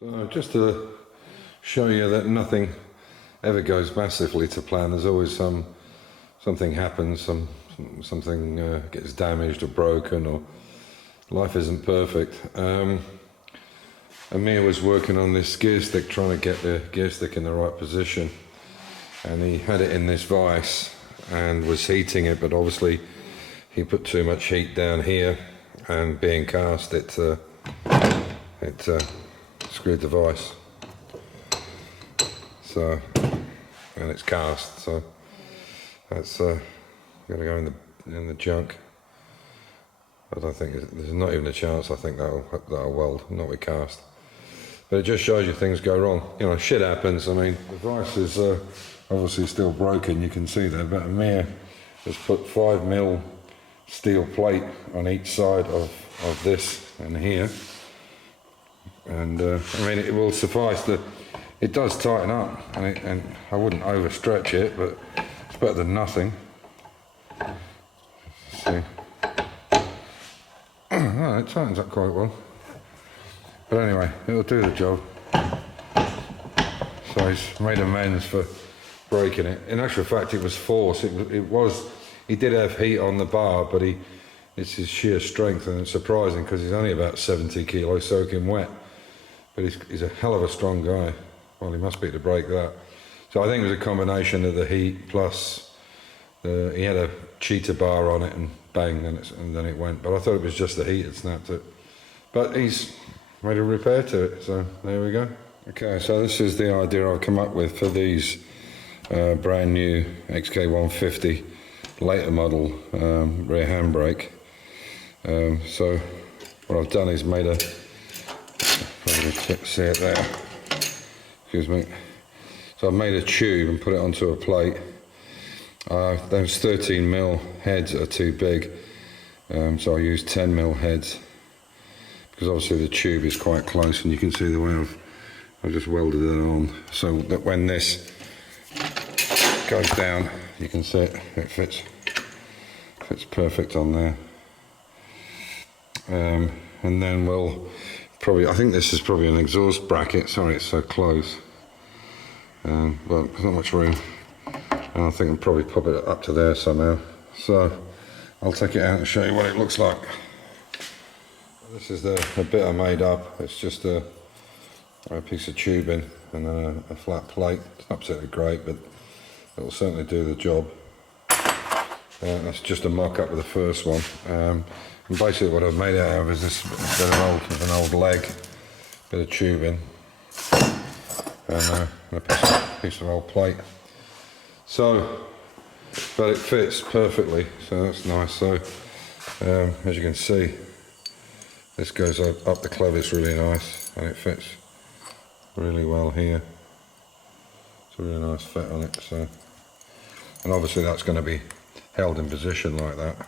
So just to show you that nothing ever goes massively to plan, there's always something happens, something gets damaged or broken, or life isn't perfect. Amir was working on this gear stick, trying to get the gear stick in the right position, and he had it in this vise and was heating it, but obviously he put too much heat down here, and being cast, it screwed the vise. So, and it's cast, so that's got to go in the junk. I don't think there's not even a chance. I think that'll weld, not with cast. But it just shows you things go wrong. You know, shit happens. I mean, the vise is obviously still broken. You can see there, but Amir has put 5mm steel plate on each side of this and here. And I mean, it will suffice. It does tighten up, and I wouldn't overstretch it, but it's better than nothing. See, oh, it tightens up quite well. But anyway, it'll do the job. So he's made amends for breaking it. In actual fact, it was force. He did have heat on the bar, but it's his sheer strength, and it's surprising because he's only about 70 kilos soaking wet. But he's a hell of a strong guy. Well, he must be to break that. So I think it was a combination of the heat plus he had a cheetah bar on it, and bang, and then it went. But I thought it was just the heat that snapped it. But he's made a repair to it, so there we go. Okay, so this is the idea I've come up with for these brand new XK150 later model rear handbrake. So what I've done is made a, probably see it there, excuse me. So I've made a tube and put it onto a plate. Those 13mm heads are too big, so I used 10mm heads, because obviously the tube is quite close, and you can see the way I've just welded it on, so that when this goes down, you can see it fits perfect on there. And then we'll probably, I think this is probably an exhaust bracket, sorry it's so close, but there's not much room, and I think I'll probably pop it up to there somehow. So I'll take it out and show you what it looks like. This is the bit I made up. It's just a piece of tubing and then a flat plate. It's not absolutely great, but it will certainly do the job. That's just a mock-up of the first one. And basically what I've made it out of is this bit of an old leg, bit of tubing, and a piece of old plate. So, but it fits perfectly, so that's nice. So, as you can see, this goes up the clevis really nice, and it fits really well here. It's a really nice fit on it. So, and obviously that's going to be held in position like that.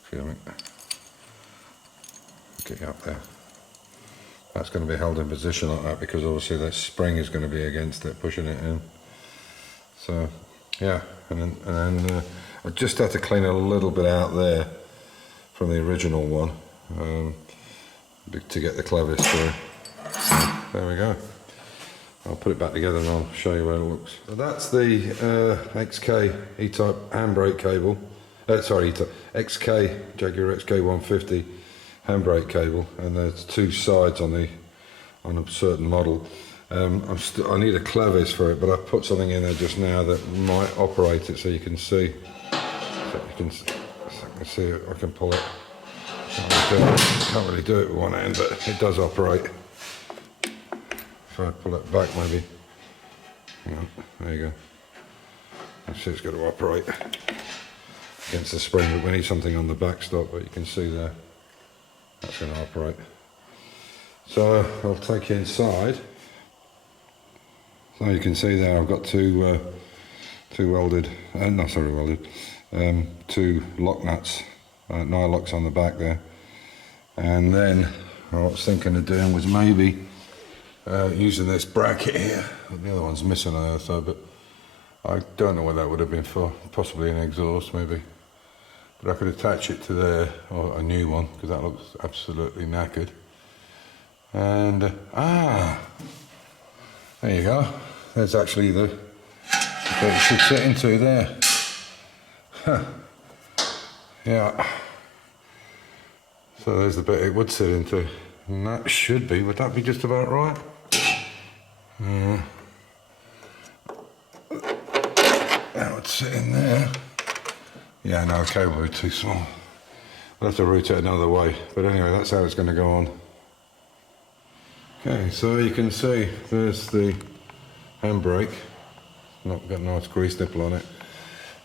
Excuse me. Get you up there. That's going to be held in position like that because obviously that spring is going to be against it, pushing it in. So, yeah, and then I just had to clean a little bit out there from the original one. To get the clevis through. So, there we go. I'll put it back together and I'll show you where it looks. So that's the XK E-type handbrake cable. XK Jaguar XK150 handbrake cable, and there's two sides on a certain model. I need a clevis for it, but I put something in there just now that might operate it, so you can see. So you can see it. I can pull it. Can't really do it with one hand, but it does operate. If I pull it back, maybe. Hang on, there you go. You see it's got to operate against the spring, but we need something on the backstop, but you can see there, that's going to operate. So I'll take you inside. So you can see there I've got two welded, two lock nuts, nylocks on the back there. And then what I was thinking of doing was maybe using this bracket here. The other one's missing there, so, but I don't know what that would have been for. Possibly an exhaust, maybe. But I could attach it to there, or a new one, because that looks absolutely knackered. And there you go. There's actually the bit it should sit into there. Huh. Yeah. So there's the bit it would sit into, and that should be. Would that be just about right? That would sit in there. Yeah, no, the cable would be too small. We'll have to route it another way. But anyway, that's how it's going to go on. Okay, so you can see there's the handbrake. Not got a nice grease nipple on it.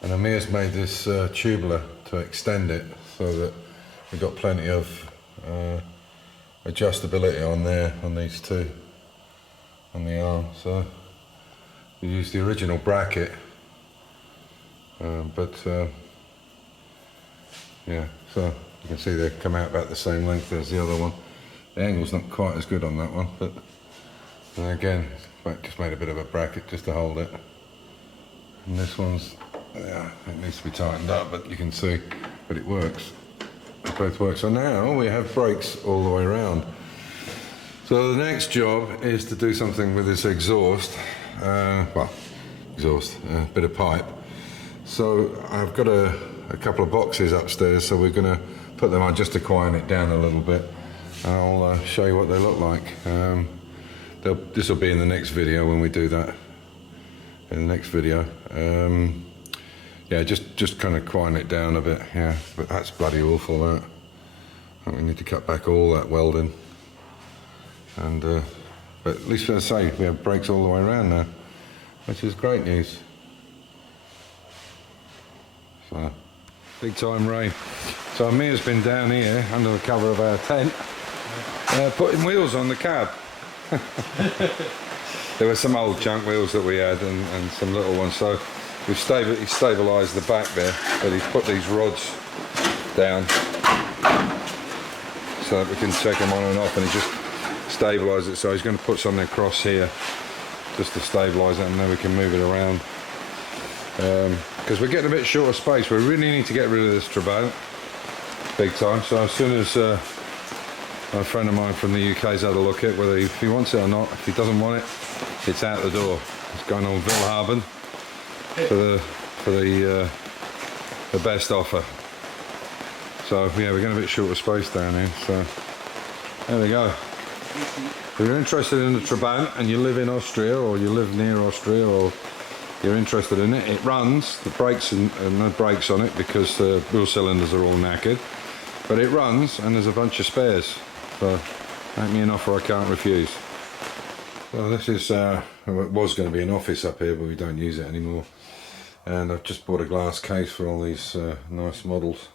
And Amir's made this tubular to extend it so that we've got plenty of adjustability on there, on these two, on the arm. So we use the original bracket, yeah, so you can see they come out about the same length as the other one. The angle's not quite as good on that one, but again, just made a bit of a bracket just to hold it. And this one's, yeah, it needs to be tightened up, but you can see, but it works. It both work. So now we have brakes all the way around. So the next job is to do something with this exhaust. Exhaust, a bit of pipe. So I've got a couple of boxes upstairs, so we're going to put them on just to quieten it down a little bit. And I'll show you what they look like. This will be in the next video when we do that. In the next video. Yeah, just kind of quieten it down a bit. Yeah, but that's bloody awful. That. I think we need to cut back all that welding. And but at least, as I say, we have brakes all the way around now, which is great news. So, big time rain. So Amir's been down here under the cover of our tent, putting wheels on the cab. There were some old junk wheels that we had and some little ones, so we've stabilised the back there, but he's put these rods down so that we can check them on and off, and he just stabilises it. So he's going to put something across here just to stabilise it, and then we can move it around. Because we're getting a bit short of space. We really need to get rid of this Citroen big time. So as soon as a friend of mine from the UK's had a look at whether if he wants it or not, if he doesn't want it, it's out the door. It's going on Vilharben for the best offer. So yeah, we're getting a bit short of space down here. So there we go. If you're interested in the Citroen and you live in Austria, or you live near Austria, or you're interested in it, it runs. The brakes and no brakes on it because the wheel cylinders are all knackered, but it runs and there's a bunch of spares. So make me an offer I can't refuse. Well, this is it was going to be an office up here, but we don't use it anymore. And I've just bought a glass case for all these nice models.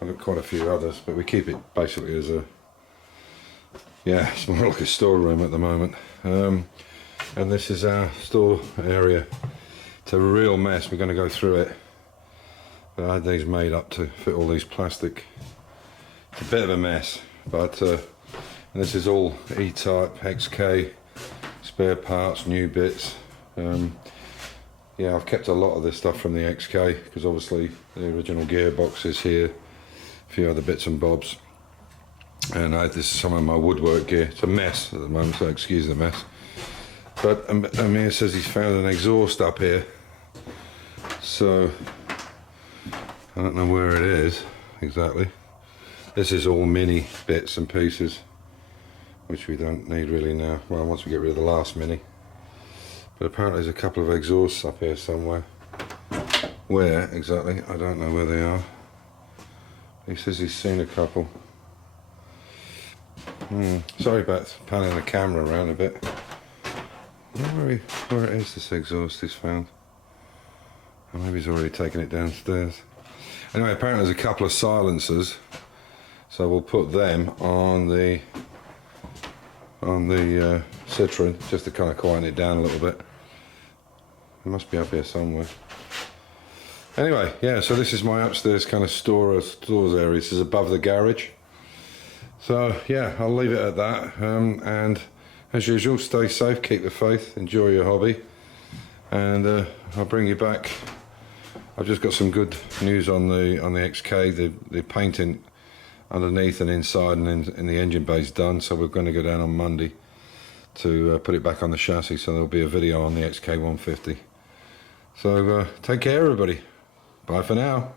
I've got quite a few others, but we keep it basically as a, yeah, it's more like a storeroom at the moment. And this is our store area. It's a real mess. We're going to go through it. But I had these made up to fit all these plastic. It's a bit of a mess, but and this is all E-type, XK, spare parts, new bits. Yeah, I've kept a lot of this stuff from the XK because obviously the original gearbox is here, a few other bits and bobs. And this is some of my woodwork gear. It's a mess at the moment, so excuse the mess. But Amir says he's found an exhaust up here, so I don't know where it is exactly. This is all mini bits and pieces, which we don't need really now. Well, once we get rid of the last mini. But apparently there's a couple of exhausts up here somewhere. Where exactly? I don't know where they are. He says he's seen a couple. Sorry about panning the camera around a bit. Where it is this exhaust is found. Or maybe he's already taken it downstairs. Anyway, apparently there's a couple of silencers, so we'll put them on the Citroen just to kind of quieten it down a little bit. It must be up here somewhere. Anyway, yeah, so this is my upstairs kind of stores area. This is above the garage. So yeah, I'll leave it at that. And as usual, stay safe, keep the faith, enjoy your hobby, and I'll bring you back. I've just got some good news on the XK. The painting underneath and inside and in the engine bay's done, so we're going to go down on Monday to put it back on the chassis, so there'll be a video on the XK150. So take care everybody, bye for now.